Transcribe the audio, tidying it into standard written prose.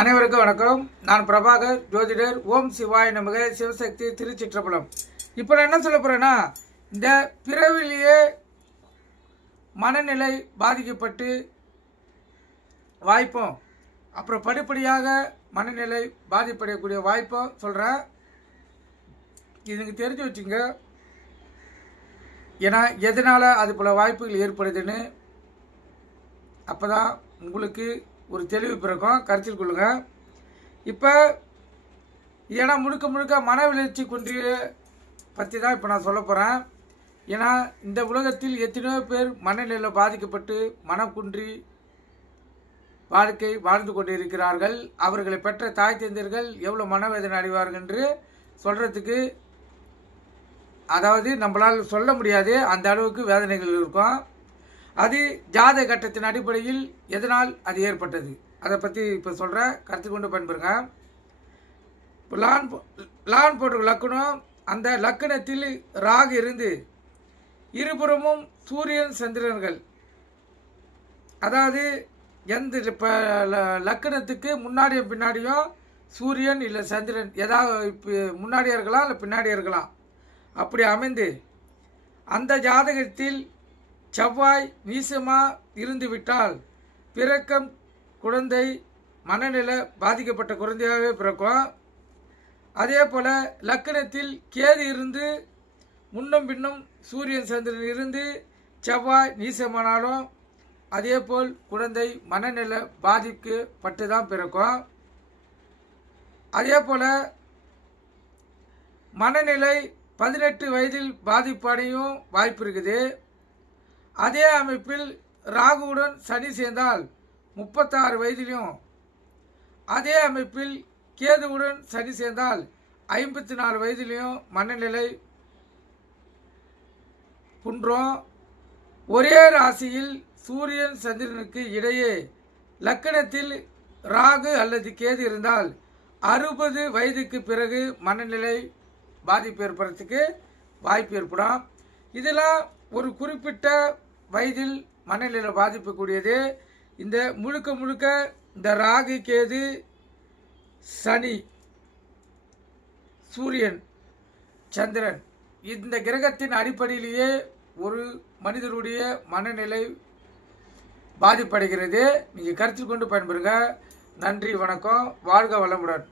அனைவருக்கும் வணக்கம். நான் பிரபாகர், ஜோதிடர். ஓம் சிவாய நமக. சிவசக்தி, திருச்சிற்றம்பலம். இப்போ நான் என்ன சொல்ல போகிறேன்னா, இந்த பிறவிலேயே மனநிலை பாதிக்கப்பட்டு வாய்ப்பும் அப்புறம் படிப்படியாக மனநிலை பாதிப்படையக்கூடிய வாய்ப்பும் சொல்கிறேன். இதுக்கு தெரிஞ்சு வச்சுங்க. ஏன்னா எதனால் அது போல் வாய்ப்புகள் ஏற்படுதுன்னு அப்போ தான் உங்களுக்கு ஒரு தெளிவு பிறக்கும். கருத்தில் கொள்ளுங்கள். இப்போ ஏன்னா முழுக்க முழுக்க மன வளர்ச்சி குன்றிய பற்றி தான் இப்போ நான் சொல்ல போகிறேன். ஏன்னா இந்த உலகத்தில் எத்தனையோ பேர் மனநிலையில் பாதிக்கப்பட்டு மனம் குன்றி வாழ்க்கை வாழ்ந்து கொண்டு இருக்கிறார்கள். அவர்களை பெற்ற தாய் தந்தையர்கள் எவ்வளோ மனவேதனை அடைவார்கள் என்று சொல்கிறதுக்கு, அதாவது நம்மளால் சொல்ல முடியாது, அந்த அளவுக்கு வேதனைகள் இருக்கும். அது ஜாதக கட்டத்தின் அடிப்படையில் எதனால் அது ஏற்பட்டது அதை பற்றி இப்போ சொல்கிறேன். கருத்து கொண்டு பயன்பெறுங்க. இப்போ லான் போட்ட லக்கணம், அந்த லக்கணத்தில் ராகு இருந்து இருபுறமும் சூரியன் சந்திரன்கள், அதாவது எந்த இப்போ லக்கணத்துக்கு முன்னாடியும் பின்னாடியும் சூரியன் இல்லை சந்திரன் ஏதாவது இப்போ முன்னாடியே இருக்கலாம் இல்லை பின்னாடியே இருக்கலாம். அப்படி அமைந்து அந்த ஜாதகத்தில் செவ்வாய் நீசமாக இருந்துவிட்டால் பிறக்கும் குழந்தை மனநிலை பாதிக்கப்பட்ட குழந்தையாகவே பிறக்கும். அதே போல் லக்கணத்தில் கேது இருந்து முன்னும் பின்னும் சூரியன் சந்திரன் இருந்து செவ்வாய் நீசமானாலும் அதே போல் குழந்தை மனநிலை பாதிக்கப்பட்டு தான் பிறக்கும். அதே போல் மனநிலை 18 வயதில் பாதிப்படையும் வாய்ப்பு இருக்குது. அதே அமைப்பில் ராகுவுடன் சனி சேர்ந்தால் 36 வயதிலும், அதே அமைப்பில் கேதுவுடன் சனி சேர்ந்தால் 54 வயதிலையும் மனநிலை குன்றும். ஒரே ராசியில் சூரியன் சந்திரனுக்கு இடையே லக்கணத்தில் ராகு அல்லது கேது இருந்தால் 60 வயதுக்கு பிறகு மனநிலை பாதிப்பு ஏற்படுறதுக்கு வாய்ப்பு ஏற்படும். இதெல்லாம் ஒரு குறிப்பிட்ட வயதில் மனநிலை பாதிக்கக்கூடியது. இந்த முழுக்க முழுக்க இந்த ராகு கேது சனி சூரியன் சந்திரன் இந்த கிரகத்தின் அடிப்படையிலேயே ஒரு மனிதனுடைய மனநிலை பாதிப்படைகிறது. நீங்கள் கருத்தில் கொண்டு பயன்பெறுங்க. நன்றி, வணக்கம், வாழ்க வளமுடன்.